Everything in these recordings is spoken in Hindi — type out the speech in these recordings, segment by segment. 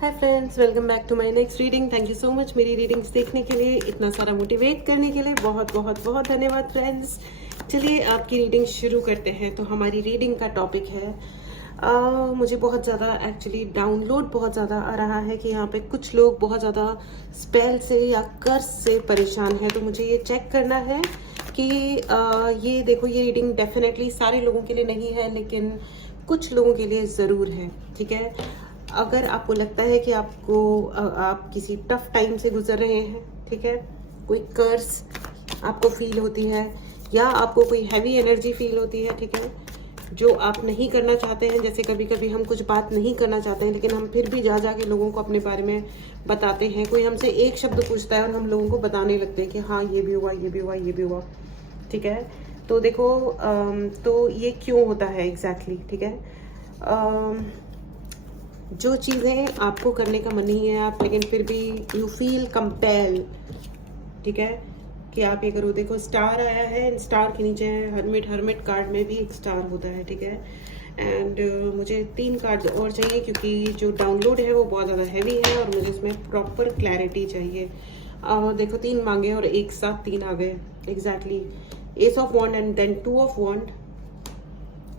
Hi friends, welcome back to my next reading. Thank you so much मेरी रीडिंग्स देखने के लिए, इतना सारा मोटिवेट करने के लिए बहुत बहुत बहुत धन्यवाद फ्रेंड्स। चलिए आपकी रीडिंग शुरू करते हैं। तो हमारी रीडिंग का टॉपिक है मुझे बहुत ज़्यादा एक्चुअली डाउनलोड बहुत ज़्यादा आ रहा है कि यहाँ पे कुछ लोग बहुत ज़्यादा स्पेल से या कर्स से परेशान है। तो मुझे ये चेक करना है कि ये देखो, ये रीडिंग डेफिनेटली सारे लोगों के लिए नहीं है, लेकिन कुछ लोगों के लिए ज़रूर है। ठीक है, अगर आपको लगता है कि आप किसी टफ टाइम से गुजर रहे हैं, ठीक है, कोई कर्स आपको फील होती है या आपको कोई हैवी एनर्जी फील होती है, ठीक है, जो आप नहीं करना चाहते हैं। जैसे कभी कभी हम कुछ बात नहीं करना चाहते हैं, लेकिन हम फिर भी जा के लोगों को अपने बारे में बताते हैं। कोई हमसे एक शब्द पूछता है और हम लोगों को बताने लगते हैं कि हाँ ये भी हुआ, ये भी हुआ, ये भी हुआ। ठीक है, तो देखो तो ये क्यों होता है एग्जैक्टली। ठीक है, जो चीज़ें आपको करने का मन नहीं है आप, लेकिन फिर भी यू फील कंपेल, ठीक है, कि आप ये करो। देखो स्टार आया है, स्टार के नीचे है हर्मिट। हर्मिट कार्ड में भी एक स्टार होता है, ठीक है। एंड मुझे 3 कार्ड और चाहिए क्योंकि जो डाउनलोड है वो बहुत ज़्यादा हैवी है और मुझे इसमें प्रॉपर क्लैरिटी चाहिए। देखो 3 मांगे और एक साथ 3 आ गए exactly. Ace of wand and then 2 of wand,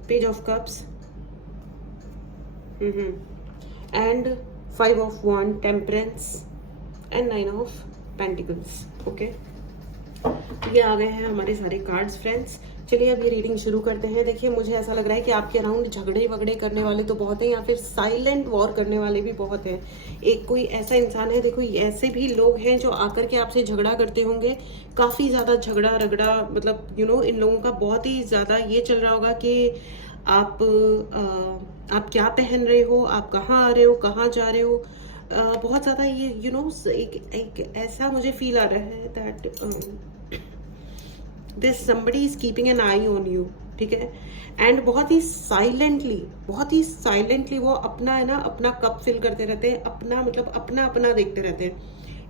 page of cups and 5 of wand, temperance and 9 of pentacles. Okay, ये आ गए हैं हमारे सारे कार्ड्स फ्रेंड्स। चलिए अब ये रीडिंग शुरू करते हैं। देखिए मुझे ऐसा लग रहा है कि आपके अराउंड झगड़े वगड़े करने वाले तो बहुत हैं, या फिर साइलेंट वॉर करने वाले भी बहुत हैं। एक कोई ऐसा इंसान है, देखो ऐसे भी लोग हैं जो आकर के आपसे झगड़ा करते होंगे, काफ़ी ज़्यादा झगड़ा रगड़ा, मतलब इन लोगों का बहुत ही ज़्यादा ये चल रहा होगा कि आप क्या पहन रहे हो, आप कहाँ आ रहे हो, कहाँ जा रहे हो। बहुत ज़्यादा ये एक ऐसा मुझे फील आ रहा है that this somebody is keeping an I on you. ठीक है, एंड बहुत ही साइलेंटली वो अपना है ना, अपना कप फिल करते रहते हैं, अपना मतलब अपना अपना देखते रहते हैं।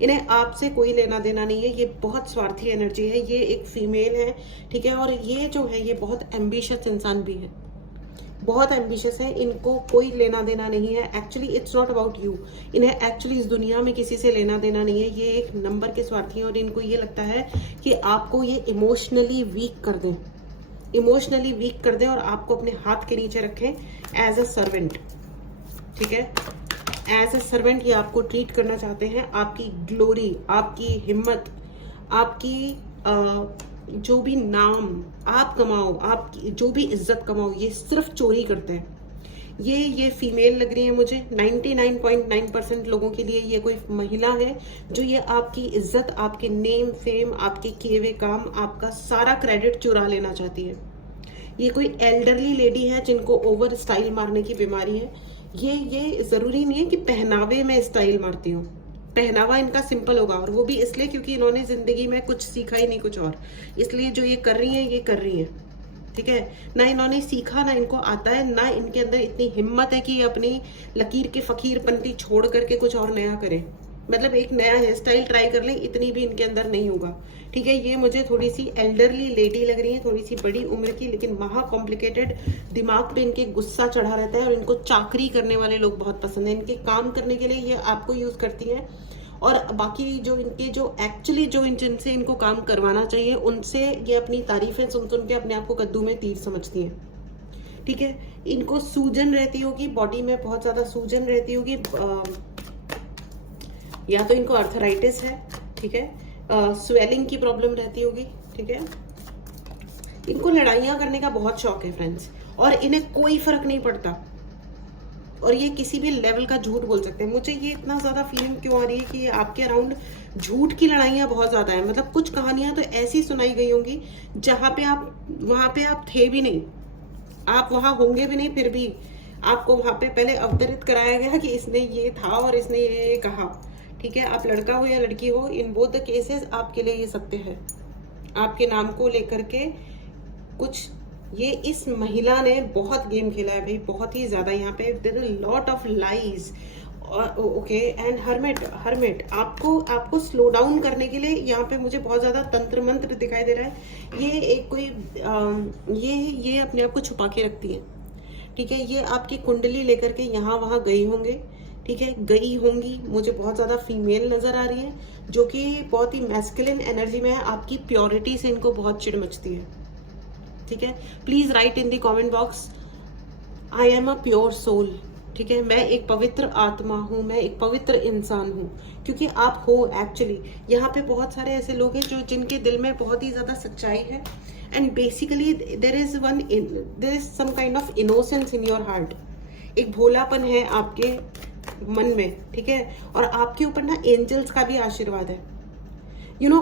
इन्हें आपसे कोई लेना देना नहीं है। ये बहुत स्वार्थी एनर्जी है, ये एक फीमेल है, ठीक है, और ये जो है ये बहुत एम्बिशियस इंसान भी है, बहुत एम्बिशियस है। इनको कोई लेना देना नहीं है। Actually it's not about you. इन्हें एक्चुअली इस दुनिया में किसी से लेना देना नहीं है। ये एक नंबर के स्वार्थी हैं और इनको ये लगता है कि आपको ये इमोशनली वीक कर दें और आपको अपने हाथ के नीचे रखें एज अ सर्वेंट। ठीक है, एज अ सर्वेंट ये आपको ट्रीट करना चाहते हैं। आपकी ग्लोरी, आपकी हिम्मत, आपकी जो भी नाम आप कमाओ, आप जो भी इज्जत कमाओ, ये सिर्फ चोरी करते हैं। ये फीमेल लग रही है मुझे। 99.9% लोगों के लिए ये कोई महिला है जो ये आपकी इज्जत, आपके नेम फेम, आपके किए हुए काम, आपका सारा क्रेडिट चुरा लेना चाहती है। ये कोई एल्डरली लेडी है जिनको ओवर स्टाइल मारने की बीमारी है। ये जरूरी नहीं है कि पहनावे में स्टाइल मारती हूँ। पहनावा इनका सिंपल होगा, और वो भी इसलिए क्योंकि इन्होंने जिंदगी में कुछ सीखा ही नहीं, कुछ और, इसलिए जो ये कर रही हैं ये कर रही हैं। ठीक है, ना इन्होंने सीखा, ना इनको आता है, ना इनके अंदर इतनी हिम्मत है कि ये अपनी लकीर के फकीरपंती छोड़ करके कुछ और नया करें, मतलब एक नया हेयर स्टाइल ट्राई कर लें, इतनी भी इनके अंदर नहीं होगा। ठीक है, ये मुझे थोड़ी सी एल्डरली लेडी लग रही है, थोड़ी सी बड़ी उम्र की, लेकिन महा कॉम्प्लिकेटेड। दिमाग पे इनके गुस्सा चढ़ा रहता है और इनको चाकरी करने वाले लोग बहुत पसंद है। इनके काम करने के लिए ये आपको यूज करती हैं, और बाकी जो इनके जो एक्चुअली जो जिनसे इनको काम करवाना चाहिए उनसे ये अपनी तारीफें सुन के अपने आप को कद्दू में तीर समझती हैं। ठीक है, इनको सूजन रहती होगी, बॉडी में बहुत ज्यादा सूजन रहती होगी, या तो इनको अर्थराइटिस है, ठीक है, स्वेलिंग की प्रॉब्लम रहती होगी। ठीक है, इनको लड़ाइयाँ करने का बहुत शौक है फ्रेंड्स, और इन्हें कोई फर्क नहीं पड़ता, और ये किसी भी लेवल का झूठ बोल सकते हैं। मुझे ये इतना ज्यादा फीलिंग क्यों आ रही है कि आपके अराउंड झूठ की लड़ाइयाँ बहुत ज्यादा है। मतलब कुछ कहानियां तो ऐसी सुनाई गई होंगी जहां पे वहां पे आप थे भी नहीं, आप वहां होंगे भी नहीं, फिर भी आपको वहां पे पहले अवतरित कराया गया कि इसने ये था और इसने ये कहा। ठीक है, आप लड़का हो या लड़की हो, इन बोथ द केसेस आपके लिए ये सत्य है। आपके नाम को लेकर के कुछ ये इस महिला ने बहुत गेम खेला है भाई, बहुत ही ज्यादा। यहाँ पे there is lot of lies. Okay, and hermit आपको स्लो डाउन करने के लिए यहाँ पे मुझे बहुत ज्यादा तंत्र मंत्र दिखाई दे रहा है। ये एक कोई ये अपने आप को छुपा के रखती है। ठीक है, ये आपकी कुंडली लेकर के यहाँ वहां गई होंगे। ठीक है, गई होंगी। मुझे बहुत ज़्यादा फीमेल नज़र आ रही है जो कि बहुत ही मैस्कुलिन एनर्जी में है। आपकी प्योरिटी से इनको बहुत चिढ़ मचती है। ठीक है, please write in the comment box, I am a pure soul. ठीक है, मैं एक पवित्र आत्मा हूँ, मैं एक पवित्र इंसान हूँ, क्योंकि आप हो एक्चुअली। यहाँ पे बहुत सारे ऐसे लोग हैं जो जिनके दिल में बहुत ही ज़्यादा सच्चाई है, and basically there is some kind of innocence in your heart. एक भोलापन है आपके मन में, ठीक है, और आपके ऊपर ना एंजल्स का भी आशीर्वाद है।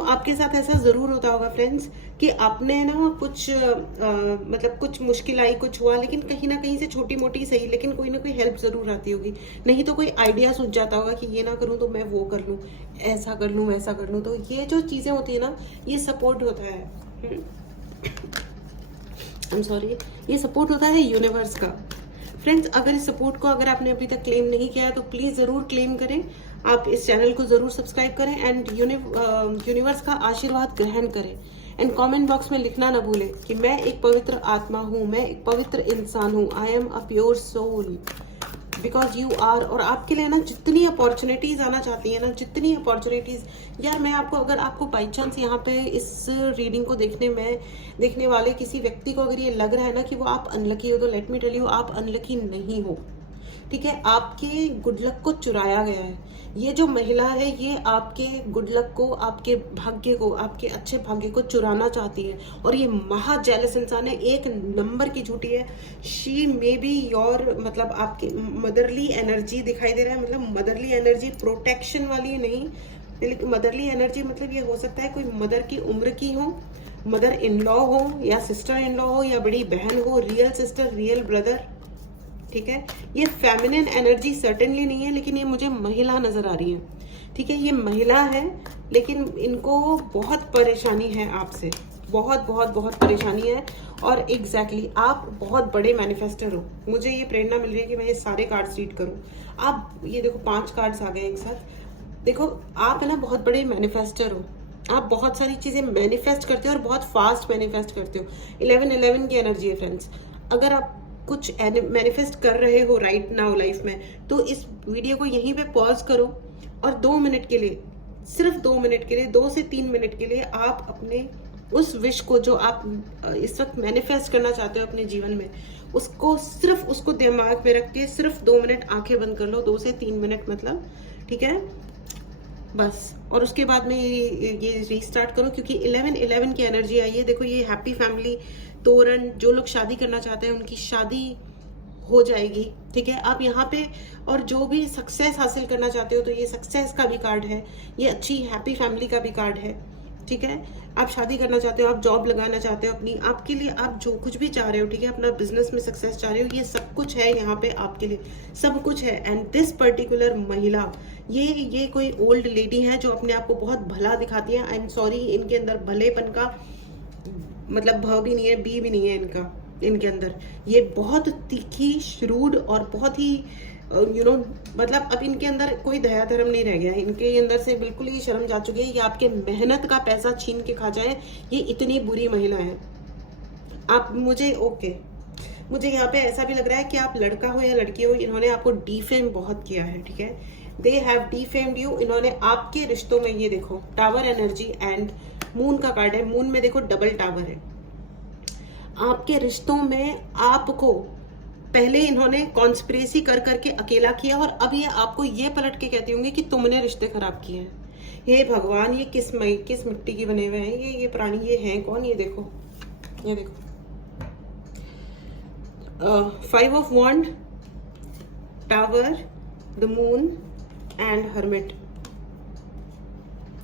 आपके साथ ऐसा जरूर होता होगा फ्रेंड्स कि आपने ना कुछ मतलब कुछ मुश्किल आई, कुछ हुआ, लेकिन कहीं ना कहीं से छोटी मोटी सही, लेकिन कोई ना कोई हेल्प जरूर आती होगी। नहीं तो कोई आइडिया सूझ जाता होगा कि ये ना करूं तो मैं वो कर लूं, ऐसा कर लूं, वैसा कर लूं। तो ये जो चीजें होती है ना, ये सपोर्ट होता है। आई एम सॉरी, ये सपोर्ट होता है यूनिवर्स का। फ्रेंड्स, अगर इस सपोर्ट को अगर आपने अभी तक क्लेम नहीं किया है तो प्लीज जरूर क्लेम करें। आप इस चैनल को जरूर सब्सक्राइब करें एंड यूनिवर्स का आशीर्वाद ग्रहण करें। एंड कमेंट बॉक्स में लिखना ना भूलें कि मैं एक पवित्र आत्मा हूँ, मैं एक पवित्र इंसान हूँ, I am a pure soul, because you are. और आपके लिए ना जितनी अपॉर्चुनिटीज आना चाहती है ना, जितनी अपॉर्चुनिटीज, यार मैं आपको, अगर आपको बाई चांस यहाँ पे इस रीडिंग को देखने वाले किसी व्यक्ति को अगर ये लग रहा है ना कि वो आप अनलकी हो, तो लेट मी टेल यू, आप अनलकी नहीं हो। ठीक है, आपके गुड लक को चुराया गया है। ये जो महिला है ये आपके गुड लक को, आपके भाग्य को, आपके अच्छे भाग्य को चुराना चाहती है, और ये महा जेलस इंसान है, एक नंबर की झूठी है। शी मे बी योर, मतलब आपके मदरली एनर्जी दिखाई दे रहा है, मतलब मदरली एनर्जी प्रोटेक्शन वाली नहीं, लेकिन मदरली एनर्जी मतलब ये हो सकता है कोई मदर की उम्र की हो, मदर इन लॉ हो, या सिस्टर इन लॉ हो, या बड़ी बहन हो, रियल सिस्टर, रियल ब्रदर। ठीक है, ये फेमिनिन एनर्जी सर्टेनली नहीं है, लेकिन ये मुझे महिला नजर आ रही है। ठीक है, ये महिला है, लेकिन इनको बहुत परेशानी है आपसे, बहुत बहुत बहुत परेशानी है। और एग्जैक्टली आप बहुत बड़े मैनिफेस्टर हो। मुझे ये प्रेरणा मिल रही है कि मैं ये सारे कार्ड्स रीड करूं। आप ये देखो, 5 कार्ड्स आ गए एक साथ। देखो, आप है ना बहुत बड़े मैनिफेस्टर हो, आप बहुत सारी चीजें मैनिफेस्ट करते हो और बहुत फास्ट मैनिफेस्ट करते हो। 11-11 की एनर्जी है फ्रेंड्स। अगर आप कुछ मैनिफेस्ट कर रहे हो राइट नाउ लाइफ में, तो इस वीडियो को यहीं पे पॉज करो और 2 मिनट के लिए, सिर्फ 2 मिनट के लिए, 2 से 3 मिनट के लिए आप अपने उस विश को जो आप इस वक्त मैनिफेस्ट करना चाहते हो अपने जीवन में, उसको दिमाग में रख के सिर्फ 2 मिनट आंखें बंद कर लो, 2 से 3 मिनट मतलब। ठीक है, बस। और उसके बाद में ये रीस्टार्ट करो, क्योंकि 11-11 की एनर्जी आई है। देखो, ये हैप्पी फैमिली तोरण, जो लोग शादी करना चाहते हैं उनकी शादी हो जाएगी। ठीक है, आप यहाँ पे, और जो भी सक्सेस हासिल करना चाहते हो तो ये सक्सेस का भी कार्ड है, ये अच्छी हैप्पी फैमिली का भी कार्ड है। ठीक है, आप शादी करना चाहते हो, आप जॉब लगाना चाहते हो अपनी, आपके लिए आप जो कुछ भी चाह रहे हो, ठीक है, अपना बिजनेस में सक्सेस चाह रहे हो, ये सब कुछ है यहाँ पे आपके लिए, सब कुछ है। एंड दिस पर्टिकुलर महिला, ये कोई ओल्ड लेडी है जो अपने आप को बहुत भला दिखाती है। आई एम सॉरी, इनके अंदर भलेपन का मतलब भ भी नहीं है, बी भी नहीं है इनके अंदर। ये बहुत तीखी, श्रूड और बहुत ही मतलब अब इनके अंदर कोई दया धर्म नहीं रह गया। इनके अंदर से बिल्कुल ही शर्म जा चुकी है। ये आपके मेहनत का पैसा छीन के खा जाए, ये इतनी बुरी महिला है। आप मुझे यहाँ पे ऐसा भी लग रहा है कि आप लड़का हो या लड़की हो, इन्होंने आपको डिफेम बहुत किया है। ठीक है, दे हैव डिफेम्ड यू। इन्होंने आपके रिश्तों में, ये देखो टावर एनर्जी एंड मून का कार्ड है, मून में देखो डबल टावर है। आपके रिश्तों में आपको पहले इन्होंने कॉन्स्पिरेसी कर करके अकेला किया, और अब ये आपको ये पलट के कहती होंगी कि तुमने रिश्ते खराब किए हैं। हे भगवान, ये किस मिट्टी की बने हुए हैं ये प्राणी, ये हैं कौन? ये देखो 5 of wand, tower, the moon and hermit.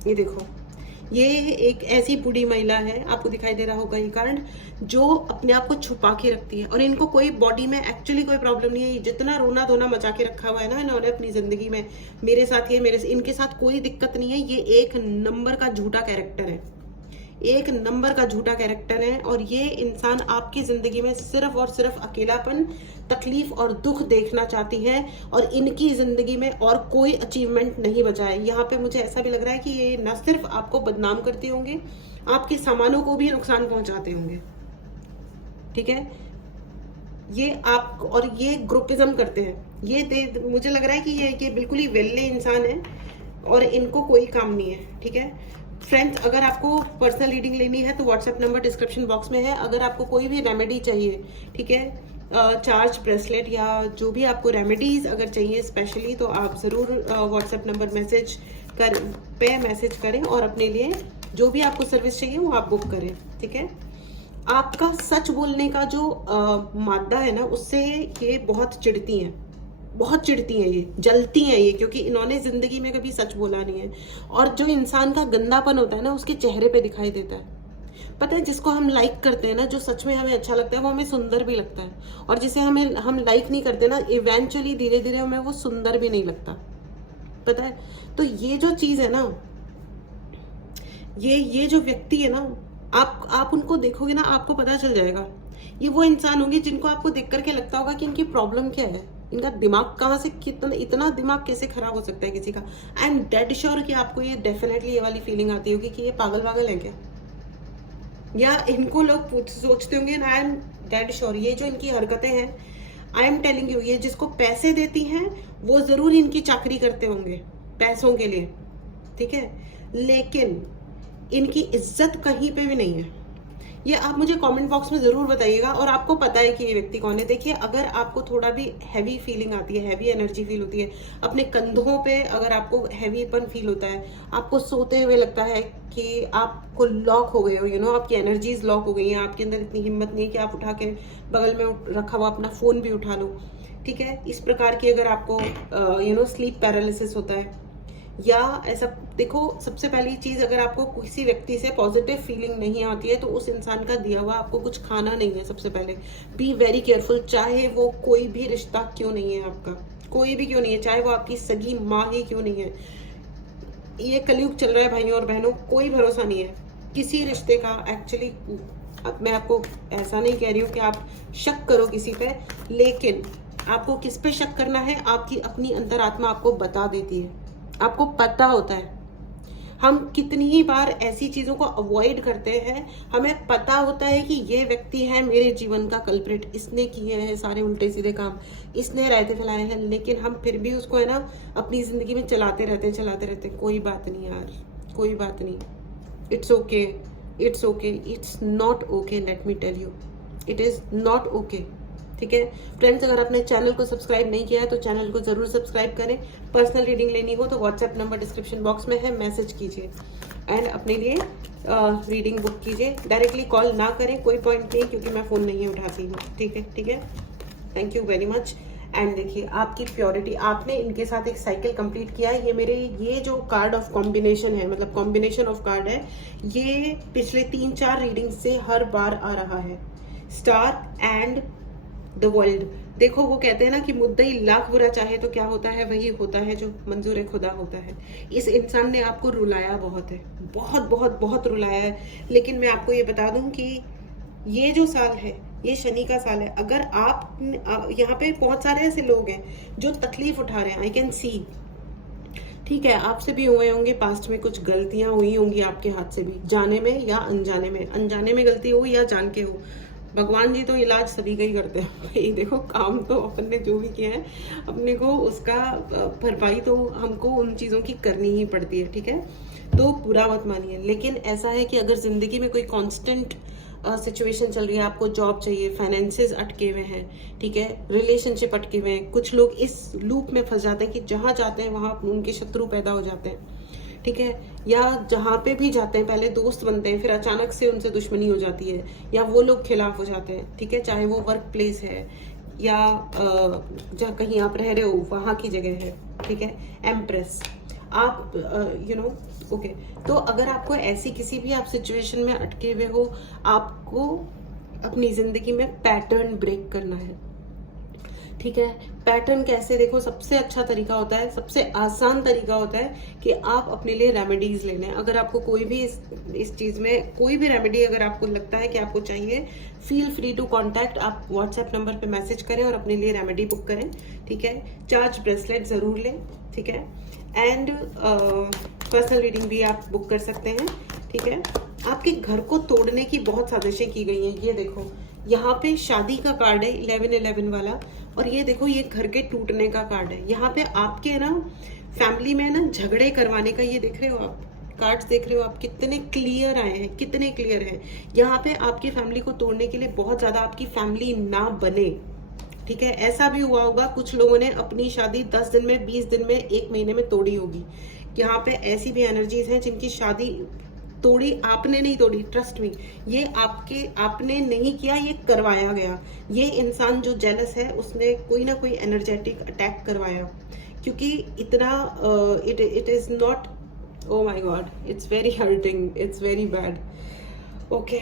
ये देखो, ये एक ऐसी बूढ़ी महिला है, आपको दिखाई दे रहा होगा ये कार्ड, जो अपने आप को छुपा के रखती है, और इनको कोई बॉडी में एक्चुअली कोई प्रॉब्लम नहीं है। जितना रोना धोना मचा के रखा हुआ है ना इन्होंने अपनी जिंदगी में, मेरे साथ इनके साथ कोई दिक्कत नहीं है। ये एक नंबर का झूठा कैरेक्टर है, एक नंबर का झूठा कैरेक्टर है। और ये इंसान आपकी जिंदगी में सिर्फ और सिर्फ अकेलापन, तकलीफ और दुख देखना चाहती है, और इनकी जिंदगी में और कोई अचीवमेंट नहीं बचा है। यहाँ पे मुझे ऐसा भी लग रहा है कि ये न सिर्फ आपको बदनाम करते होंगे, आपके सामानों को भी नुकसान पहुंचाते होंगे। ठीक है, ये आप, और ये ग्रुपिज्म करते हैं, ये मुझे लग रहा है कि ये बिल्कुल ही वेल्ले इंसान है और इनको कोई काम नहीं है। ठीक है फ्रेंड्स, अगर आपको पर्सनल रीडिंग लेनी है तो व्हाट्सएप नंबर डिस्क्रिप्शन बॉक्स में है। अगर आपको कोई भी रेमेडी चाहिए, ठीक है, चार्ज ब्रेसलेट या जो भी आपको रेमेडीज अगर चाहिए स्पेशली, तो आप ज़रूर व्हाट्सएप नंबर मैसेज करें और अपने लिए जो भी आपको सर्विस चाहिए वो आप बुक करें। ठीक है, आपका सच बोलने का जो मादा है ना, उससे ये बहुत चिढ़ती हैं, बहुत चिढ़ती हैं, ये जलती हैं ये, क्योंकि इन्होंने जिंदगी में कभी सच बोला नहीं है। और जो इंसान का गंदापन होता है ना, उसके चेहरे पे दिखाई देता है। पता है, जिसको हम लाइक करते हैं ना, जो सच में हमें अच्छा लगता है, वो हमें सुंदर भी लगता है, और जिसे हम लाइक नहीं करते ना, इवेंचुअली धीरे धीरे हमें वो सुंदर भी नहीं लगता। पता है, तो ये जो चीज है ना, ये जो व्यक्ति है ना, आप उनको देखोगे ना, आपको पता चल जाएगा। ये वो इंसान होंगे जिनको आपको देख करके लगता होगा कि इनकी प्रॉब्लम क्या है, इनका दिमाग कहाँ से, कितना इतना दिमाग कैसे खराब हो सकता है किसी का। आई एम डेड श्योर कि आपको ये डेफिनेटली ये वाली फीलिंग आती होगी कि ये पागल है क्या, या इनको लोग सोचते होंगे। आई एम डेड श्योर ये जो इनकी हरकतें हैं, आई एम टेलिंग यू, ये जिसको पैसे देती हैं वो जरूर इनकी चाकरी करते होंगे पैसों के लिए। ठीक है, लेकिन इनकी इज्जत कहीं पे भी नहीं है। ये आप मुझे कमेंट बॉक्स में जरूर बताइएगा, और आपको पता है कि ये व्यक्ति कौन है। देखिए, अगर आपको थोड़ा भी हैवी फीलिंग आती है, हैवी एनर्जी फील होती है अपने कंधों पे, अगर आपको हैवीपन फील होता है, आपको सोते हुए लगता है कि आपको लॉक हो गए हो, यू नो, आपकी एनर्जीज लॉक हो गई हैं, आपके अंदर इतनी हिम्मत नहीं है कि आप उठा के बगल में रखा हुआ अपना फोन भी उठा लो। ठीक है, इस प्रकार की अगर आपको स्लीप पैरालिसिस होता है, या ऐसा, देखो, सबसे पहली चीज, अगर आपको किसी व्यक्ति से पॉजिटिव फीलिंग नहीं आती है तो उस इंसान का दिया हुआ आपको कुछ खाना नहीं है। सबसे पहले बी वेरी केयरफुल, चाहे वो कोई भी रिश्ता क्यों नहीं है आपका, कोई भी क्यों नहीं है, चाहे वो आपकी सगी माँ ही क्यों नहीं है। ये कलयुग चल रहा है भाइयों और बहनों, कोई भरोसा नहीं है किसी रिश्ते का। एक्चुअली अब मैं आपको ऐसा नहीं कह रही हूँ कि आप शक करो किसी पे, लेकिन आपको किस पे शक करना है, आपकी अपनी अंतरात्मा आपको बता देती है, आपको पता होता है। हम कितनी ही बार ऐसी चीजों को अवॉइड करते हैं, हमें पता होता है कि ये व्यक्ति है मेरे जीवन का कल्प्रिट, इसने किए हैं सारे उल्टे सीधे काम, इसने रायते फैलाए हैं, लेकिन हम फिर भी उसको, है ना, अपनी जिंदगी में चलाते रहते हैं। कोई बात नहीं यार, कोई बात नहीं, it's okay, it's okay, it's not okay, let me tell you, it is not okay. ठीक है फ्रेंड्स, अगर आपने चैनल को सब्सक्राइब नहीं किया है तो चैनल को जरूर सब्सक्राइब करें। पर्सनल रीडिंग लेनी हो तो व्हाट्सएप नंबर डिस्क्रिप्शन बॉक्स में है, मैसेज कीजिए एंड अपने लिए रीडिंग बुक कीजिए। डायरेक्टली कॉल ना करें, कोई पॉइंट नहीं, क्योंकि मैं फ़ोन नहीं उठाती हूँ। ठीक है, thank you very much. And देखिए, आपकी प्योरिटी, आपने इनके साथ एक साइकिल कंप्लीट किया है। ये जो कार्ड ऑफ कॉम्बिनेशन है, मतलब कॉम्बिनेशन ऑफ कार्ड है, ये पिछले 3-4 रीडिंग से हर बार आ रहा है, स्टार एंड द वर्ल्ड। देखो, वो कहते हैं ना कि मुद्दई लाख बुरा चाहे तो क्या होता है, वही होता है जो मंजूर खुदा होता है। इस इंसान ने आपको रुलाया बहुत है, बहुत बहुत बहुत रुलाया है। लेकिन मैं आपको ये बता दूं कि ये जो साल है, ये शनि का साल है। अगर आप यहाँ पे बहुत सारे ऐसे लोग हैं जो तकलीफ उठा रहे हैं, आई कैन सी। ठीक है, आपसे भी हुए होंगे पास्ट में, कुछ गलतियां हुई होंगी आपके हाथ से भी, जाने में या अनजाने में। अनजाने में गलती हो या जान के हो, भगवान जी तो इलाज सभी का ही करते हैं भाई। देखो, काम तो अपन ने जो भी किया है, अपने को उसका भरपाई तो हमको उन चीज़ों की करनी ही पड़ती है। ठीक है, तो बुरा मत मानिए। लेकिन ऐसा है कि अगर जिंदगी में कोई कांस्टेंट सिचुएशन चल रही है, आपको जॉब चाहिए, फाइनेंसेस अटके हुए हैं, ठीक है, रिलेशनशिप अटके हुए हैं, कुछ लोग इस लूप में फंस जाते हैं कि जहाँ जाते हैं वहाँ उनके शत्रु पैदा हो जाते हैं। ठीक है, या जहाँ पे भी जाते हैं पहले दोस्त बनते हैं, फिर अचानक से उनसे दुश्मनी हो जाती है, या वो लोग खिलाफ हो जाते हैं। ठीक है, चाहे वो वर्क प्लेस है या जहाँ कहीं आप रह रहे हो वहाँ की जगह है। ठीक है, एम्प्रेस, आप ओके। तो अगर आपको ऐसी किसी भी आप सिचुएशन में अटके हुए हो, आपको अपनी जिंदगी में पैटर्न ब्रेक करना है। ठीक है, पैटर्न कैसे, देखो, सबसे अच्छा तरीका होता है, सबसे आसान तरीका होता है कि आप अपने लिए रेमेडीज ले लें। अगर आपको कोई भी इस चीज में कोई भी रेमेडी अगर आपको लगता है कि आपको चाहिए, फील फ्री टू कांटेक्ट। आप व्हाट्सएप नंबर पे मैसेज करें और अपने लिए रेमेडी बुक करें। ठीक है, चार्ज ब्रेसलेट जरूर लें। ठीक है, एंड पर्सनल रीडिंग भी आप बुक कर सकते हैं। ठीक है, आपके घर को तोड़ने की बहुत साजिशें की गई हैं। ये देखो, यहाँ पे शादी का कार्ड है 1111 वाला, और ये देखो ये घर के टूटने का कार्ड है। यहाँ पे आपके ना फैमिली में ना झगड़े करवाने का, ये देख रहे हो आप कार्ड्स देख रहे हो आप, कितने क्लियर आए हैं, कितने क्लियर हैं। यहाँ पे आपकी फैमिली को तोड़ने के लिए बहुत ज्यादा आपकी फैमिली ना बने, ठीक है। ऐसा भी हुआ होगा कुछ लोगों ने अपनी शादी 10 दिन में, 20 दिन में, 1 महीने में तोड़ी होगी। यहाँ पे ऐसी भी एनर्जीज हैं जिनकी शादी तोड़ी, आपने नहीं तोड़ी, ट्रस्ट मी, ये आपने नहीं किया, ये करवाया गया। ये इंसान जो जेलस है उसने कोई ना कोई एनर्जेटिक अटैक करवाया, क्योंकि इतना it is not, O my God, it's very hurting, it's very bad, okay.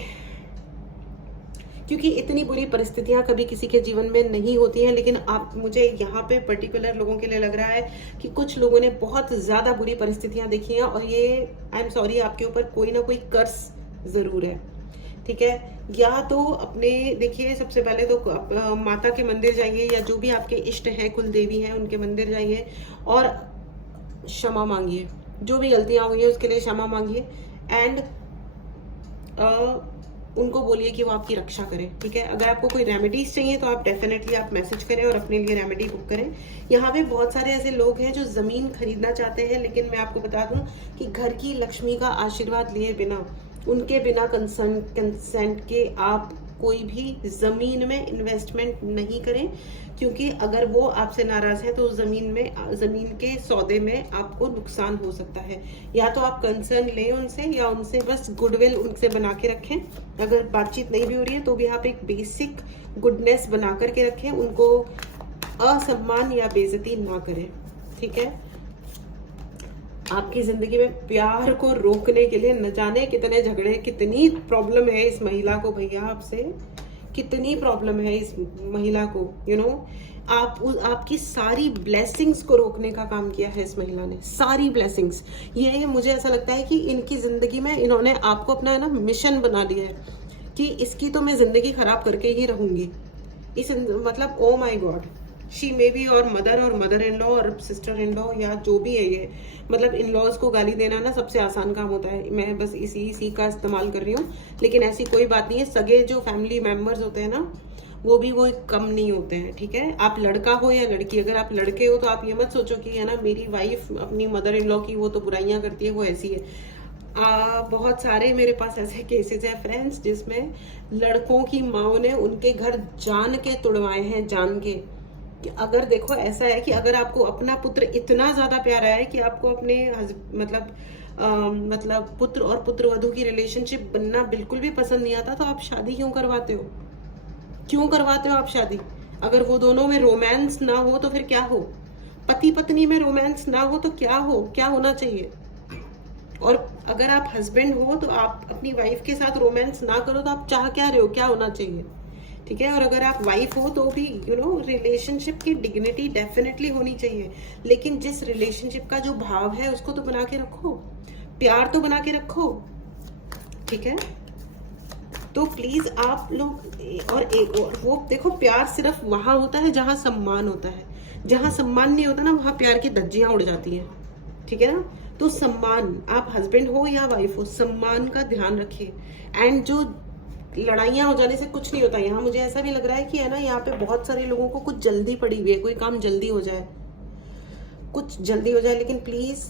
क्योंकि इतनी बुरी परिस्थितियां कभी किसी के जीवन में नहीं होती हैं, लेकिन आप, मुझे यहाँ पे पर्टिकुलर लोगों के लिए लग रहा है कि कुछ लोगों ने बहुत ज्यादा बुरी परिस्थितियां देखी हैं, और ये आई एम सॉरी, आपके ऊपर कोई ना कोई कर्स जरूर है, ठीक है। या तो अपने, देखिए सबसे पहले तो माता के मंदिर जाइए, या जो भी आपके इष्ट हैं, कुल देवी हैं, उनके मंदिर जाइए और क्षमा मांगिए, जो भी गलतियां हुई है उसके लिए क्षमा मांगिए, एंड उनको बोलिए कि वो आपकी रक्षा करें, ठीक है। अगर आपको कोई रेमेडीज चाहिए तो आप डेफिनेटली आप मैसेज करें और अपने लिए रेमेडी बुक करें। यहाँ पे बहुत सारे ऐसे लोग हैं जो जमीन खरीदना चाहते हैं, लेकिन मैं आपको बता दूं कि घर की लक्ष्मी का आशीर्वाद लिए बिना, उनके बिना कंसेंट के आप कोई भी जमीन में इन्वेस्टमेंट नहीं करें, क्योंकि अगर वो आपसे नाराज है तो जमीन के सौदे में आपको नुकसान हो सकता है। या तो आप कंसर्न लें उनसे, या उनसे बस गुडविल उनसे बना के रखें। अगर बातचीत नहीं भी हो रही है तो भी आप एक बेसिक गुडनेस बना करके रखें, उनको असम्मान या बेइज्जती ना करें, ठीक है। आपकी जिंदगी में प्यार को रोकने के लिए न जाने कितने झगड़े, कितनी प्रॉब्लम है इस महिला को, भैया आपसे कितनी प्रॉब्लम है इस महिला को, यू नो। आपकी सारी ब्लेसिंग्स को रोकने का काम किया है इस महिला ने, सारी ब्लेसिंग्स। ये मुझे ऐसा लगता है कि इनकी जिंदगी में इन्होंने आपको अपना ना मिशन बना लिया है कि इसकी तो मैं जिंदगी खराब करके ही रहूंगी। मतलब ओ my God, she may be और मदर इन लॉ और सिस्टर इन लॉ, या जो भी है ये, मतलब इन लॉज को गाली देना ना सबसे आसान काम होता है। मैं बस इसी का इस्तेमाल कर रही हूँ, लेकिन ऐसी कोई बात नहीं है। सगे जो फैमिली मेंबर्स होते हैं ना, वो कम नहीं होते हैं, ठीक है। आप लड़का हो या लड़की, अगर आप लड़के हो तो आप ये मत सोचो कि है ना मेरी वाइफ अपनी मदर इन लॉ की वो तो बुराइयां करती है, वो ऐसी है। बहुत सारे मेरे पास ऐसे केसेस है फ्रेंड्स, जिसमें लड़कों की माओ ने उनके घर जान के तुड़वाए हैं, जान के। कि अगर देखो ऐसा है कि अगर आपको अपना पुत्र इतना ज्यादा प्यारा है कि आपको अपने मतलब पुत्र और पुत्रवधू की रिलेशनशिप बनना बिल्कुल भी पसंद नहीं आता, तो आप शादी क्यों करवाते हो? क्यों करवाते हो आप शादी? अगर वो दोनों में रोमांस ना हो तो फिर क्या हो? पति पत्नी में रोमांस ना हो तो क्या हो? क्या होना चाहिए? और अगर आप हस्बैंड हो तो आप अपनी वाइफ के साथ रोमांस ना करो तो आप चाह क्या रहे हो? क्या होना चाहिए? ठीक है। और अगर आप वाइफ हो तो भी रिलेशनशिप की डिग्निटी डेफिनेटली होनी चाहिए, लेकिन जिस रिलेशनशिप का जो भाव है उसको तो बना के रखो, प्यार तो बना के रखो, ठीक है। तो प्लीज आप लोग, और वो देखो, प्यार सिर्फ वहां होता है जहां सम्मान होता है। जहां सम्मान नहीं होता ना, वहां प्यार की धज्जियां उड़ जाती हैं, ठीक है ना। तो सम्मान, आप हस्बैंड हो या वाइफ हो, सम्मान का ध्यान रखिए। एंड जो लड़ाइयां हो जाने से कुछ नहीं होता। यहाँ मुझे ऐसा भी लग रहा है कि है ना, यहाँ पे बहुत सारे लोगों को कुछ जल्दी पड़ी हुई है, कोई काम जल्दी हो जाए, कुछ जल्दी हो जाए। लेकिन प्लीज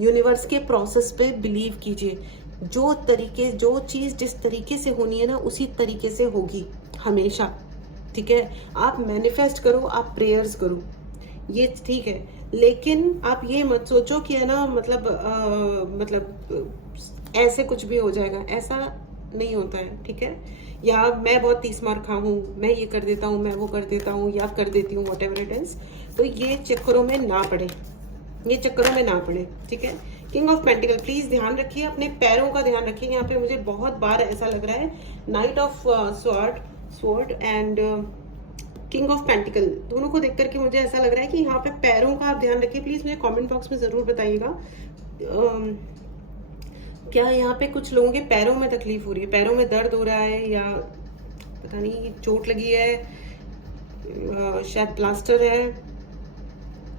यूनिवर्स के प्रोसेस पे बिलीव कीजिए। जो चीज जिस तरीके से होनी है ना, उसी तरीके से होगी हमेशा, ठीक है। आप मैनिफेस्ट करो, आप प्रेयर्स करो, ये ठीक है, लेकिन आप ये मत सोचो कि है ना मतलब ऐसे कुछ भी हो जाएगा, ऐसा नहीं होता है, ठीक है। या मैं बहुत 30 मार खा हूँ, मैं ये कर देता हूँ, मैं वो कर देता हूँ, या कर देती हूँ, वॉट एवर इट इज। तो ये चक्करों में ना पड़े, ये चक्करों में ना पड़े, ठीक है। किंग ऑफ पेंटिकल, प्लीज ध्यान रखिए, अपने पैरों का ध्यान रखिए। यहाँ पे मुझे बहुत बार ऐसा लग रहा है, night of sword and king of pentacle, दोनों को देख करके मुझे ऐसा लग रहा है कि यहाँ पे पैरों का आप ध्यान रखिए। प्लीज मुझे कमेंट बॉक्स में जरूर बताइएगा, क्या यहाँ पे कुछ लोगों के पैरों में तकलीफ हो रही है, पैरों में दर्द हो रहा है, या पता नहीं चोट लगी है, शायद प्लास्टर है,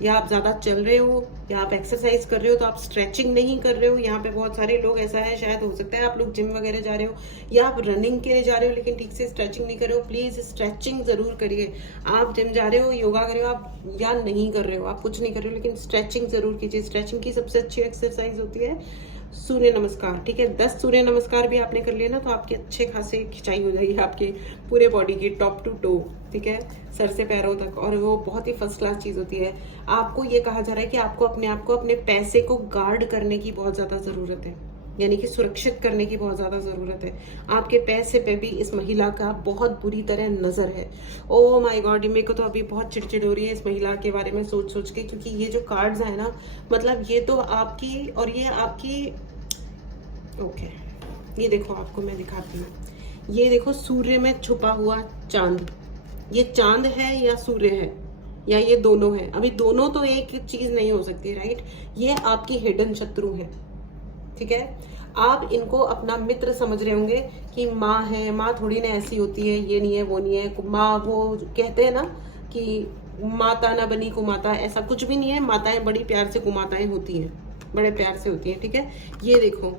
या आप ज़्यादा चल रहे हो, या आप एक्सरसाइज कर रहे हो तो आप स्ट्रेचिंग नहीं कर रहे हो। यहाँ पे बहुत सारे लोग ऐसा है, शायद हो सकता है आप लोग जिम वगैरह जा रहे हो या आप रनिंग के लिए जा रहे हो लेकिन ठीक से स्ट्रेचिंग नहीं कर रहे हो। प्लीज़ स्ट्रेचिंग ज़रूर करिए। आप जिम जा रहे हो, योगा कर रहे हो आप, या नहीं कर रहे हो, आप कुछ नहीं कर रहे हो लेकिन स्ट्रेचिंग ज़रूर कीजिए। स्ट्रेचिंग की सबसे अच्छी एक्सरसाइज होती है सूर्य नमस्कार। ठीक है, 10 सूर्य नमस्कार भी आपने कर लिया ना तो आपकी अच्छे खासे खिंचाई हो जाएगी आपके पूरे बॉडी की, टॉप टू टो। ठीक है, सर से पैरों तक, और वो बहुत ही फर्स्ट क्लास चीज़ होती है। आपको ये कहा जा रहा है कि आपको अपने आप को, अपने पैसे को गार्ड करने की बहुत ज़्यादा ज़रूरत है, यानी कि सुरक्षित करने की बहुत ज़्यादा ज़रूरत है। आपके पैसे पे भी इस महिला का बहुत बुरी तरह नज़र है। ओ माय गॉड, मेरे को तो अभी बहुत चिड़चिड़ हो रही है इस महिला के बारे में सोच सोच के, क्योंकि ये जो कार्ड्स हैं ना, मतलब ये तो आपकी, और ये आपकी, ओके ये देखो आपको मैं दिखाती हूँ। ये देखो सूर्य में छुपा हुआ चांद, ये चांद है या सूर्य है या ये दोनों है? अभी दोनों तो एक चीज नहीं हो सकती, राइट? ये आपकी हिडन शत्रु है। ठीक है, आप इनको अपना मित्र समझ रहे होंगे कि माँ है, माँ थोड़ी ना ऐसी होती है, ये नहीं है वो नहीं है। माँ, वो कहते हैं ना कि माता ना बनी कुमाता, ऐसा कुछ भी नहीं है। माताएं बड़ी प्यार से कुमाताएं होती हैं, बड़े प्यार से होती हैं। ठीक है, ये देखो,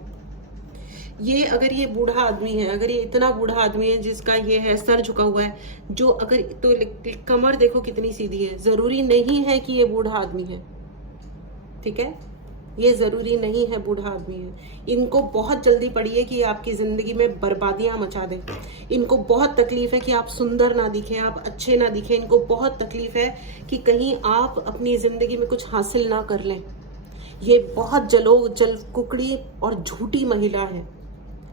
ये अगर ये बूढ़ा आदमी है, अगर ये इतना बूढ़ा आदमी है जिसका ये है सर झुका हुआ है, जो अगर तो कमर देखो कितनी सीधी है, जरूरी नहीं है कि ये बूढ़ा आदमी है। ठीक है, ये जरूरी नहीं है बूढ़ा आदमी है। इनको बहुत जल्दी पड़ी है कि आपकी जिंदगी में बर्बादियां मचा दे। इनको बहुत तकलीफ है कि आप सुंदर ना दिखें, आप अच्छे ना दिखें। इनको बहुत तकलीफ है कि कहीं आप अपनी जिंदगी में कुछ हासिल ना कर लें। ये बहुत जल कुकड़ी और झूठी महिला है।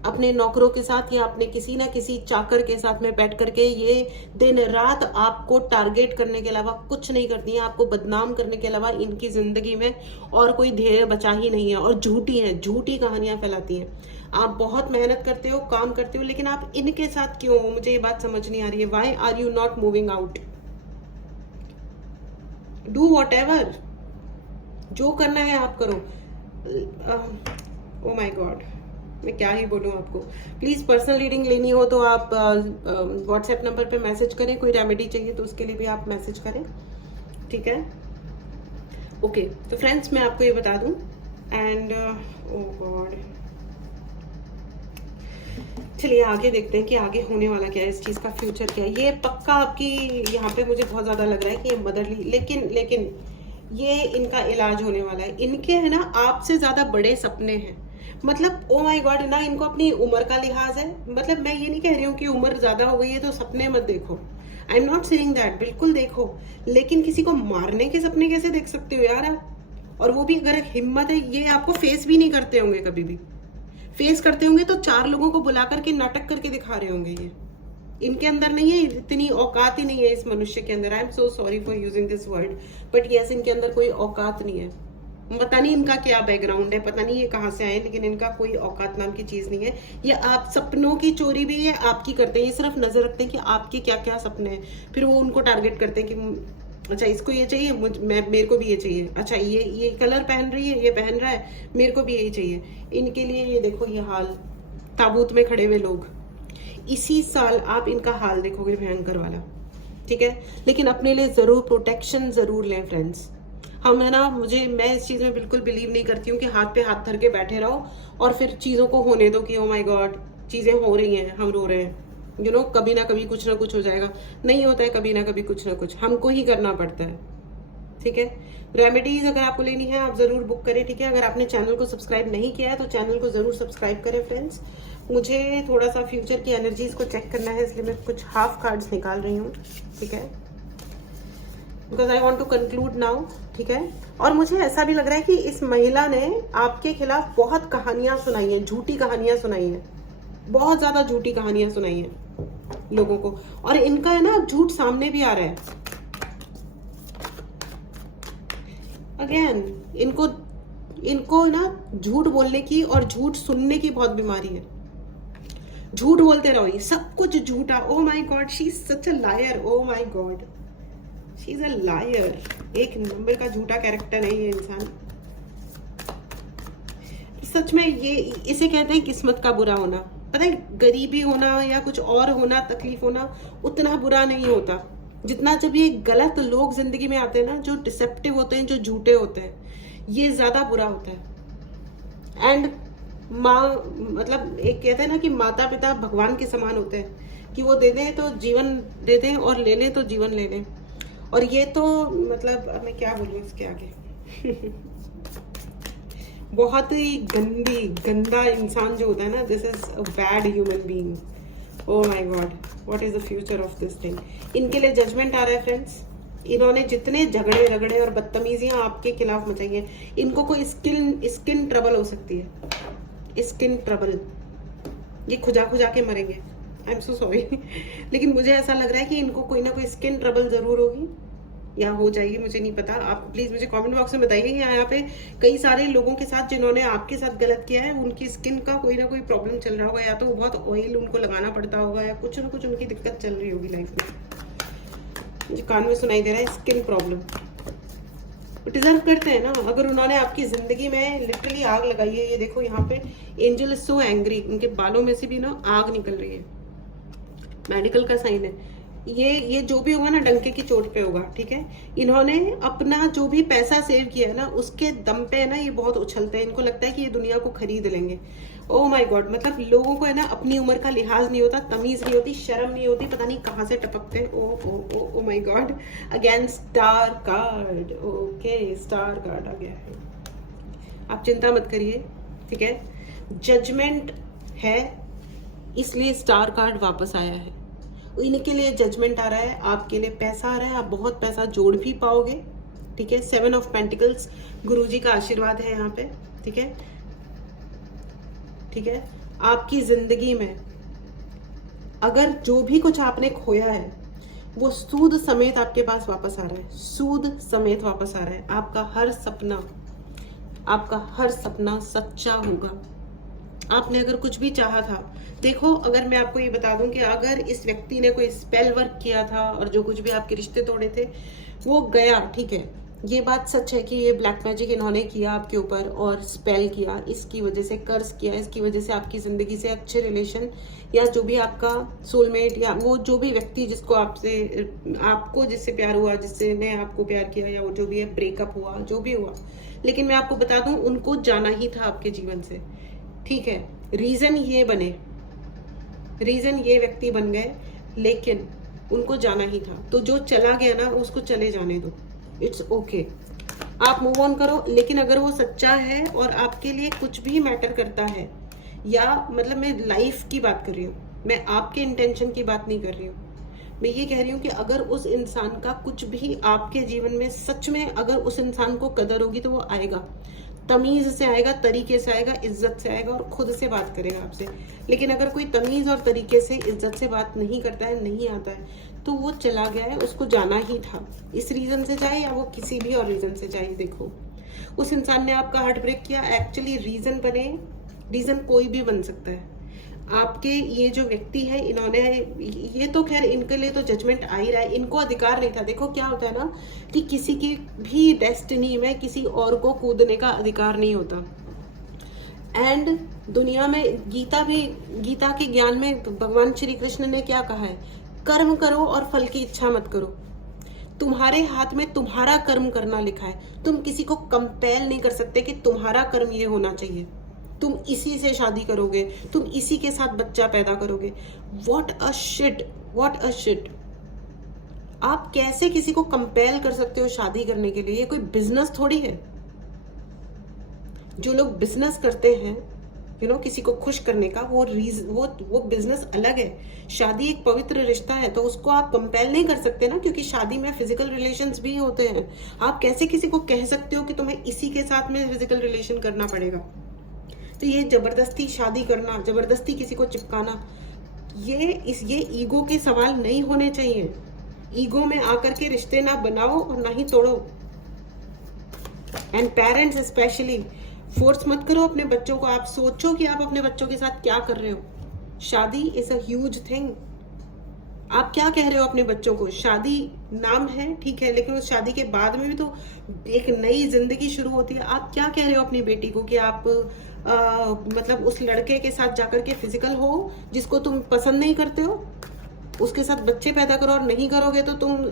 अपने नौकरों के साथ या अपने किसी ना किसी चाकर के साथ में बैठ करके ये दिन रात आपको टारगेट करने के अलावा कुछ नहीं करती है, आपको बदनाम करने के अलावा इनकी जिंदगी में और कोई ध्येय बचा ही नहीं है। और झूठी है, झूठी कहानियां फैलाती हैं। आप बहुत मेहनत करते हो, काम करते हो, लेकिन आप इनके साथ क्यों हो? मुझे ये बात समझ नहीं आ रही है। Why are you not moving out? Do whatever, जो करना है आप करो। ओ माई गॉड, मैं क्या ही बोलूँ आपको। प्लीज़ पर्सनल रीडिंग लेनी हो तो आप व्हाट्सएप नंबर पे मैसेज करें। कोई रेमेडी चाहिए तो उसके लिए भी आप मैसेज करें। ठीक है, ओके। तो फ्रेंड्स, मैं आपको ये बता दूं, एंड ओ गॉड, चलिए आगे देखते हैं कि आगे होने वाला क्या है, इस चीज़ का फ्यूचर क्या है। ये पक्का आपकी, यहाँ पे मुझे बहुत ज़्यादा लग रहा है कि ये मदरली, लेकिन ये इनका इलाज होने वाला है। इनके है ना आपसे ज़्यादा बड़े सपने हैं। मतलब ओ माय गॉड, ना इनको अपनी उम्र का लिहाज है। मतलब मैं ये नहीं कह रही हूँ कि उम्र ज्यादा हो गई है तो सपने मत देखो, I am not saying that, बिल्कुल देखो, लेकिन किसी को मारने के सपने कैसे देख सकते हो यार आप? और वो भी अगर हिम्मत है, ये आपको फेस भी नहीं करते होंगे, कभी भी फेस करते होंगे तो 4 लोगों को बुला करके नाटक करके दिखा रहे होंगे। ये इनके अंदर नहीं है, इतनी औकात ही नहीं है इस मनुष्य के अंदर। I am so sorry for using this word, but yes, इनके अंदर कोई औकात नहीं है। पता नहीं इनका क्या बैकग्राउंड है, पता नहीं ये कहाँ से आए, लेकिन इनका कोई औकात नाम की चीज नहीं है। ये आप सपनों की चोरी भी ये आपकी करते हैं। ये सिर्फ नजर रखते हैं कि आपके क्या क्या सपने हैं, फिर वो उनको टारगेट करते हैं कि अच्छा इसको ये चाहिए, मेरे को भी ये चाहिए, अच्छा ये कलर पहन रही है, ये पहन रहा है, मेरे को भी यही चाहिए। इनके लिए ये देखो ये हाल, ताबूत में खड़े हुए लोग। इसी साल आप इनका हाल देखोगे भयंकर वाला। ठीक है, लेकिन अपने लिए जरूर प्रोटेक्शन जरूर लें फ्रेंड्स। हम है ना, मैं इस चीज में बिल्कुल बिलीव नहीं करती हूँ कि हाथ पे हाथ धर के बैठे रहो और फिर चीजों को होने दो कि ओ माय गॉड चीजें हो रही हैं, हम रो रहे हैं, यू नो, कभी ना कभी कुछ ना कुछ हो जाएगा। नहीं होता है कभी ना कभी कुछ ना कुछ, हमको ही करना पड़ता है। ठीक है, रेमेडीज अगर आपको लेनी है आप जरूर बुक करें। ठीक है, अगर आपने चैनल को सब्सक्राइब नहीं किया है तो चैनल को जरूर सब्सक्राइब करें फ्रेंड्स। मुझे थोड़ा सा फ्यूचर की एनर्जीज को चेक करना है, इसलिए मैं कुछ हाफ कार्ड्स निकाल रही हूँ। ठीक है, because I want to conclude now. ठीक है, और मुझे ऐसा भी लग रहा है कि इस महिला ने आपके खिलाफ बहुत कहानियां सुनाई हैं, झूठी कहानियां सुनाई हैं, बहुत ज्यादा झूठी कहानियां सुनाई हैं लोगों को, और इनका है ना झूठ सामने भी आ रहा है। अगेन इनको ना झूठ बोलने की और झूठ सुनने की बहुत बीमारी है। झूठ बोलते रहो, ये सब कुछ झूठा। ओ my God, she is such a liar. O my God, she is a liar. एक नंबर का झूठा कैरेक्टर है ये इंसान। सच में ये इसे कहते हैं किस्मत का बुरा होना। पता है, गरीबी होना या कुछ और होना, तकलीफ होना उतना बुरा नहीं होता। जितना जब ये गलत लोग जिंदगी में आते हैं ना, जो डिसेप्टिव होते हैं, जो झूठे होते हैं, ये ज्यादा बुरा होता है। एंड माँ, मतलब एक कहते हैं ना कि माता पिता भगवान के समान होते हैं, कि वो दे दें तो जीवन दे दें और ले लें तो जीवन ले लें। और ये तो मतलब अब मैं क्या बोलूँ इसके आगे बहुत ही गंदा इंसान जो होता है ना, this is a bad human being. Oh my God, what is the future of this thing. इनके लिए जजमेंट आ रहा है फ्रेंड्स। इन्होंने जितने झगड़े रगड़े और बदतमीजियां आपके खिलाफ मचाई है, इनको कोई स्किन ट्रबल हो सकती है, स्किन ट्रबल। ये खुजा खुजा के मरेंगे, आई एम सो सॉरी लेकिन मुझे ऐसा लग रहा है कि इनको कोई ना कोई स्किन ट्रबल जरूर होगी या हो जाएगी, मुझे नहीं पता। आप प्लीज मुझे कमेंट बॉक्स में बताइए। यहाँ पे कई सारे लोगों के साथ जिन्होंने आपके साथ गलत किया है, उनकी स्किन का कोई ना कोई प्रॉब्लम चल रहा होगा, या तो बहुत ऑयल उनको लगाना पड़ता होगा, या कुछ ना कुछ उनकी दिक्कत चल रही होगी लाइफ में। मुझे कान में सुनाई दे रहा है स्किन प्रॉब्लम। डिजर्व करते हैं ना, अगर उन्होंने आपकी जिंदगी में लिटरली आग लगाई है। ये देखो यहाँ पे एंजल इज सो एंग्री, उनके बालों में से भी ना आग निकल रही है, मेडिकल का साइन है। ये जो भी होगा ना डंके की चोट पे होगा, ठीक है। इन्होंने अपना जो भी पैसा सेव किया है ना, उसके दम पे ना ये बहुत उछलते हैं। इनको लगता है कि ये दुनिया को खरीद लेंगे। ओह माय गॉड, मतलब लोगों को है ना अपनी उम्र का लिहाज नहीं होता, तमीज नहीं होती, शर्म नहीं होती, पता नहीं कहाँ से टपकते हैं। Oh oh oh oh my god, again star card. Okay, star card आ गया है। आप चिंता मत करिए, ठीक है। जजमेंट है, इसलिए स्टार कार्ड वापस आया है। इनके लिए जजमेंट आ रहा है, आपके लिए पैसा आ रहा है, आप बहुत पैसा जोड़ भी पाओगे, ठीक है। 7 ऑफ पेंटिकल्स, गुरुजी का आशीर्वाद है यहाँ पे, ठीक है, ठीक है। आपकी जिंदगी में अगर जो भी कुछ आपने खोया है, वो सूद समेत आपके पास वापस आ रहा है, सूद समेत वापस आ रहा है। आपका हर सपना सच्चा होगा। आपने अगर कुछ भी चाहा था, देखो अगर मैं आपको ये बता दूं कि अगर इस व्यक्ति ने कोई स्पेल वर्क किया था और जो कुछ भी आपके रिश्ते तोड़े थे वो गया, ठीक है। ये बात सच है कि ये ब्लैक मैजिक इन्होंने किया आपके ऊपर और स्पेल किया, इसकी वजह से कर्ज किया, इसकी वजह से आपकी जिंदगी से अच्छे रिलेशन या जो भी आपका सोलमेट या वो जो भी व्यक्ति जिसको आपको जिससे प्यार हुआ, जिससे ने आपको प्यार किया, या वो जो भी है ब्रेकअप हुआ, जो भी हुआ। लेकिन मैं आपको बता दूं उनको जाना ही था आपके जीवन से, ठीक है। रीजन ये व्यक्ति बन गए, लेकिन उनको जाना ही था। तो जो चला गया ना उसको चले जाने दो, इट्स ओके, आप मूव ऑन करो। लेकिन अगर वो सच्चा है और आपके लिए कुछ भी मैटर करता है, या मतलब मैं लाइफ की बात कर रही हूँ, मैं आपके इंटेंशन की बात नहीं कर रही हूँ। मैं ये कह रही हूँ कि अगर उस इंसान का कुछ भी आपके जीवन में सच में, अगर उस इंसान को कदर होगी तो वो आएगा, तमीज से आएगा, तरीके से आएगा, इज्जत से आएगा और खुद से बात करेगा आपसे। लेकिन अगर कोई तमीज और तरीके से, इज्जत से बात नहीं करता है, नहीं आता है, तो वो चला गया है, उसको जाना ही था। इस रीजन से चाहे या वो किसी भी और रीजन से चाहे। देखो उस इंसान ने आपका हार्ट ब्रेक किया, एक्चुअली रीजन कोई भी बन सकता है। आपके ये जो व्यक्ति है, इन्होंने, ये तो खैर इनके लिए तो जजमेंट आ ही रहा है, इनको अधिकार नहीं था। देखो क्या होता है ना कि किसी की भी डेस्टिनी में किसी और को कूदने का अधिकार नहीं होता। एंड दुनिया में गीता के ज्ञान में भगवान श्री कृष्ण ने क्या कहा है, कर्म करो और फल की इच्छा मत करो। तुम्हारे हाथ में तुम्हारा कर्म करना लिखा है, तुम किसी को कंपेल नहीं कर सकते कि तुम्हारा कर्म ये होना चाहिए, तुम इसी से शादी करोगे, तुम इसी के साथ बच्चा पैदा करोगे। What a shit. आप कैसे किसी को कंपेल कर सकते हो शादी करने के लिए? ये कोई बिजनेस थोड़ी है। जो लोग बिजनेस करते हैं, किसी को खुश करने का, वो बिजनेस अलग है। शादी एक पवित्र रिश्ता है, तो उसको आप कंपेल नहीं कर सकते ना, क्योंकि शादी में फिजिकल रिलेशंस भी होते हैं। आप कैसे किसी को कह सकते हो कि तुम्हें इसी के साथ में फिजिकल रिलेशन करना पड़ेगा? तो ये जबरदस्ती शादी करना, जबरदस्ती किसी को चिपकाना, ये ईगो के सवाल नहीं होने चाहिए। ईगो में आकर के रिश्ते ना बनाओ और ना ही तोड़ो। एंड पेरेंट्स स्पेशली, फोर्स मत करो अपने बच्चों को। आप सोचो कि आप अपने बच्चों के साथ क्या कर रहे हो। शादी इज अ ह्यूज थिंग। आप क्या कह रहे हो अपने बच्चों को? शादी नाम है, ठीक है, लेकिन उस शादी के बाद में भी तो एक नई जिंदगी शुरू होती है। आप क्या कह रहे हो अपनी बेटी को कि आप मतलब उस लड़के के साथ जाकर के फिजिकल हो जिसको तुम पसंद नहीं करते हो? उसके साथ बच्चे पैदा करो और नहीं करोगे तो तुम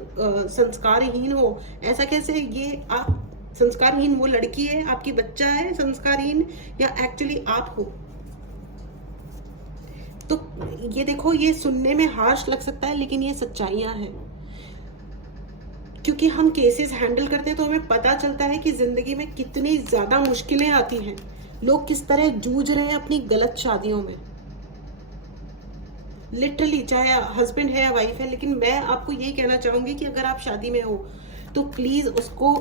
संस्कारहीन हो, ऐसा कैसे? ये आप संस्कारहीन, वो लड़की है, आपकी बच्चा है संस्कारहीन, या एक्चुअली आप हो? तो ये देखो, ये सुनने में हार्श लग सकता है लेकिन ये सच्चाइयां हैं, क्योंकि हम केसेस हैंडल करते हैं तो हमें पता चलता है कि जिंदगी में कितनी ज्यादा मुश्किलें आती हैं, लोग किस तरह जूझ रहे हैं अपनी गलत शादियों में, लिटरली, चाहे हस्बैंड है या वाइफ है। लेकिन मैं आपको यही कहना चाहूंगी कि अगर आप शादी में हो तो प्लीज उसको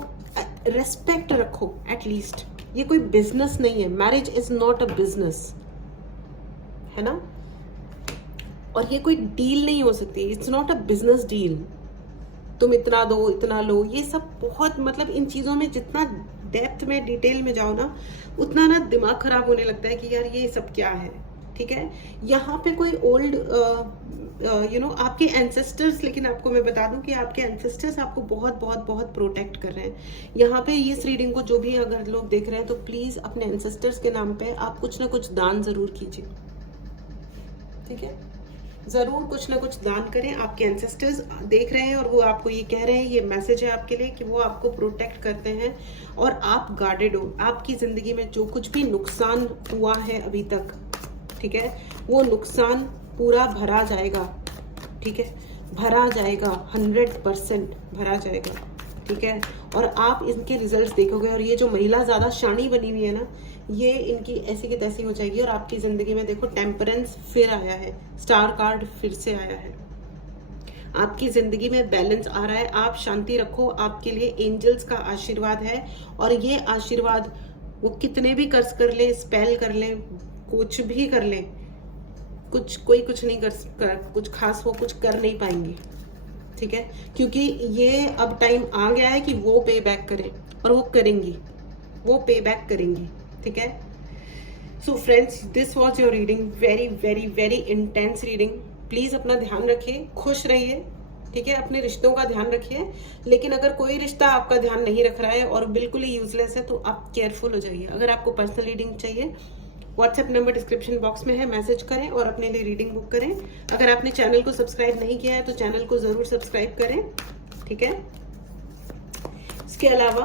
रेस्पेक्ट रखो एटलीस्ट। ये कोई बिजनेस नहीं है, marriage is not a business, है ना? और ये कोई डील नहीं हो सकती, it's not a business deal. तुम इतना दो, इतना लो, ये सब बहुत, मतलब इन चीजों में जितना डेप्थ में, डिटेल में जाओ ना, उतना ना दिमाग खराब होने लगता है कि यार ये सब क्या है। ठीक है, यहाँ पे कोई ओल्ड आपके एंसेस्टर्स, लेकिन आपको मैं बता दूं कि आपके एंसेस्टर्स आपको बहुत बहुत बहुत प्रोटेक्ट कर रहे हैं। यहाँ पे इस रीडिंग को जो भी अगर लोग देख रहे हैं तो प्लीज अपने एंसेस्टर्स के नाम पे आप कुछ ना कुछ दान जरूर कीजिए। ठीक है, जरूर कुछ ना कुछ दान करें। आपके एंसेस्टर्स देख रहे हैं और वो आपको ये कह रहे हैं, ये मैसेज है आपके लिए कि वो आपको प्रोटेक्ट करते हैं और आप गार्डेड हो। आपकी जिंदगी में जो कुछ भी नुकसान हुआ है अभी तक, ठीक है, वो नुकसान पूरा भरा जाएगा। ठीक है, भरा जाएगा, 100% भरा जाएगा। ठीक है, और आप इनके रिजल्ट्स देखोगे। और ये जो महिला ज्यादा शानी बनी हुई है ना, ये इनकी ऐसी की तैसी हो जाएगी। और आपकी जिंदगी में देखो टेम्परेंस फिर आया है, स्टार कार्ड फिर से आया है। आपकी जिंदगी में बैलेंस आ रहा है। आप शांति रखो, आपके लिए एंजल्स का आशीर्वाद है। और ये आशीर्वाद वो कितने भी कर्ज कर ले, स्पेल कर ले, कुछ भी कर ले, कोई कुछ नहीं कर कुछ खास वो कुछ कर नहीं पाएंगे। ठीक है, क्योंकि ये अब टाइम आ गया है कि वो पे बैक करें, और वो करेंगी, वो पे बैक करेंगी। ठीक है, so friends, this was your reading, very very very intense reading. Please अपना ध्यान रखिए, खुश रहिए। ठीक है, अपने रिश्तों का ध्यान रखिए। लेकिन अगर कोई रिश्ता आपका ध्यान नहीं रख रहा है और बिल्कुल ही यूजलेस है तो आप केयरफुल हो जाइए। अगर आपको पर्सनल रीडिंग चाहिए, व्हाट्सएप नंबर डिस्क्रिप्शन बॉक्स में है, मैसेज करें और अपने लिए रीडिंग बुक करें। अगर आपने चैनल को सब्सक्राइब नहीं किया है तो चैनल को जरूर सब्सक्राइब करें। ठीक है, इसके अलावा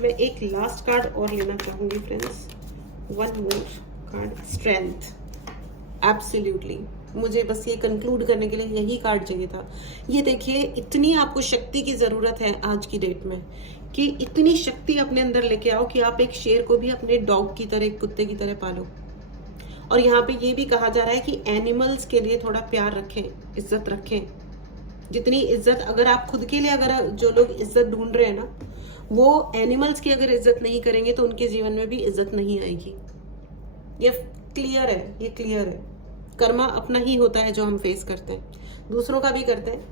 मैं एक लास्ट कार्ड और लेना चाहूंगी friends, one more card, strength. Absolutely, मुझे बस ये कंक्लूड करने के लिए यही कार्ड चाहिए था। ये देखिए, इतनी आपको शक्ति की जरूरत है आज की डेट में, कि इतनी शक्ति अपने अंदर लेके आओ कि आप एक शेर को भी अपने डॉग की तरह, कुत्ते की तरह पालो। और यहाँ पे ये भी कहा जा रहा है कि एनिमल्स के लिए थोड़ा प्यार रखें, इज्जत रखें। जितनी इज्जत, अगर आप खुद के लिए, अगर जो लोग इज्जत ढूंढ रहे हैं ना, वो एनिमल्स की अगर इज्जत नहीं करेंगे तो उनके जीवन में भी इज्जत नहीं आएगी। ये क्लियर है, ये क्लियर है। कर्मा अपना ही होता है जो हम फेस करते हैं, दूसरों का भी करते हैं,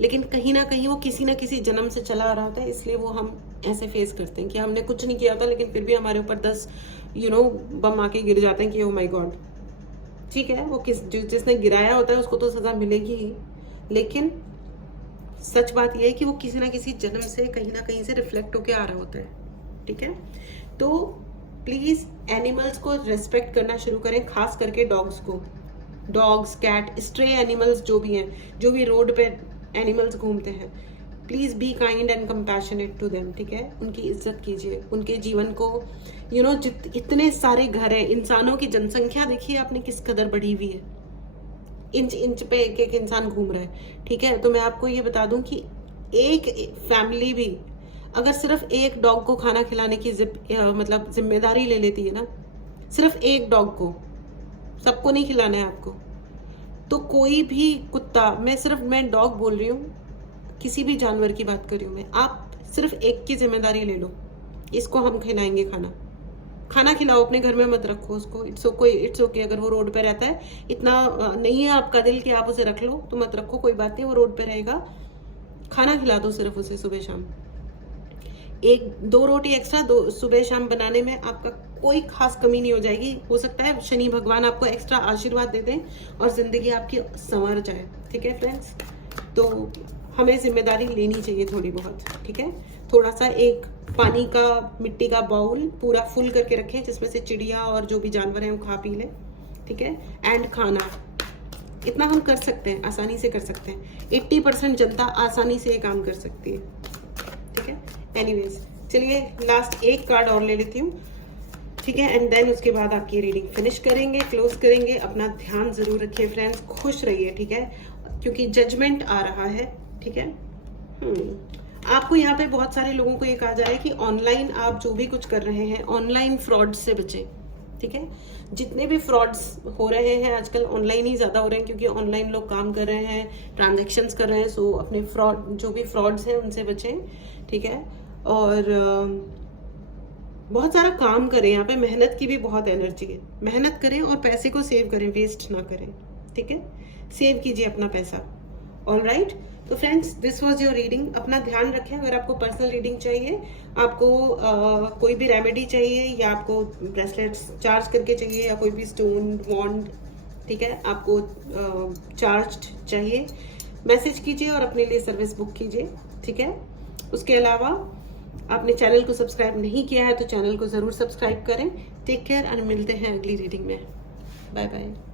लेकिन कहीं ना कहीं वो किसी ना किसी जन्म से चला आ रहा होता है, इसलिए वो हम ऐसे फेस करते हैं कि हमने कुछ नहीं किया था लेकिन फिर भी हमारे ऊपर 10 बम आके गिर जाते हैं कि ओ माय गॉड। ठीक है, वो जिसने गिराया होता है उसको तो सजा मिलेगी ही, लेकिन सच बात यह है कि वो किसी ना किसी जन्म से, कहीं ना कहीं से रिफ्लेक्ट होके आ रहा होता है। ठीक है, तो प्लीज एनिमल्स को रेस्पेक्ट करना शुरू करें, खास करके डॉग्स को। डॉग्स, कैट, स्ट्रे एनिमल्स जो भी हैं, जो भी रोड पे एनिमल्स घूमते हैं, please be kind and compassionate to them. ठीक है, उनकी इज्जत कीजिए, उनके जीवन को, इतने सारे घर हैं, इंसानों की जनसंख्या देखिए आपने किस कदर बढ़ी हुई है, इंच इंच पे एक एक इंसान घूम रहा है। ठीक है, तो मैं आपको ये बता दूं कि एक फैमिली भी अगर सिर्फ एक डॉग को खाना खिलाने की मतलब जिम्मेदारी ले लेती है ना, सिर्फ एक डॉग को, सबको नहीं खिलाना है आपको, तो कोई भी कुत्ता, मैं डॉग बोल रही हूँ, किसी भी जानवर की बात कर रही हूँ मैं, आप सिर्फ एक की जिम्मेदारी ले लो, इसको हम खिलाएंगे खाना खिलाओ, अपने घर में मत रखो उसको। इट्स ओके अगर वो रोड पे रहता है, इतना नहीं है आपका दिल कि आप उसे रख लो तो मत रखो, कोई बात नहीं, वो रोड पे रहेगा, खाना खिला दो सिर्फ उसे सुबह शाम। 1-2 रोटी एक्स्ट्रा सुबह शाम बनाने में आपका कोई खास कमी नहीं हो जाएगी। हो सकता है शनि भगवान आपको एक्स्ट्रा आशीर्वाद दे दें और जिंदगी आपकी संवर जाए। ठीक है फ्रेंड्स, तो हमें जिम्मेदारी लेनी चाहिए थोड़ी बहुत। ठीक है, थोड़ा सा एक पानी का, मिट्टी का बाउल पूरा फुल करके रखें जिसमें से चिड़िया और जो भी जानवर हैं वो खा पी लें। ठीक है, एंड खाना, इतना हम कर सकते हैं, आसानी से कर सकते हैं। 80% जनता आसानी से ये काम कर सकती है, ठीक है। एनीवेज, चलिए लास्ट एक कार्ड और ले लेती हूँ, ठीक है, एंड देन उसके बाद आपकी रीडिंग फिनिश करेंगे, क्लोज करेंगे। अपना ध्यान जरूर रखिए फ्रेंड्स, खुश रहिए, ठीक है, क्योंकि जजमेंट आ रहा है, ठीक है। आपको यहाँ पे बहुत सारे लोगों को ये कहा जा रहा है कि ऑनलाइन आप जो भी कुछ कर रहे हैं, ऑनलाइन फ्रॉड से बचें, ठीक है। जितने भी फ्रॉड्स हो रहे हैं आजकल ऑनलाइन ही ज़्यादा हो रहे हैं, क्योंकि ऑनलाइन लोग काम कर रहे हैं, ट्रांजैक्शंस कर रहे हैं। सो अपने फ्रॉड, जो भी फ्रॉड्स हैं उनसे बचें, ठीक है। और बहुत सारा काम करें, यहाँ पे मेहनत की भी बहुत एनर्जी है। मेहनत करें और पैसे को सेव करें, वेस्ट ना करें, ठीक है। सेव कीजिए अपना पैसा। ऑल राइट, तो friends this was your reading. अपना ध्यान रखें। अगर आपको पर्सनल रीडिंग चाहिए, आपको कोई भी रेमेडी चाहिए, या आपको ब्रेसलेट्स चार्ज करके चाहिए, या कोई भी स्टोन वॉन्ड, ठीक है, आपको चार्ज चाहिए, मैसेज कीजिए और अपने लिए सर्विस बुक कीजिए, ठीक है। उसके अलावा आपने चैनल को सब्सक्राइब नहीं किया है तो चैनल को ज़रूर सब्सक्राइब करें। टेक केयर और मिलते हैं अगली रीडिंग में। Bye bye.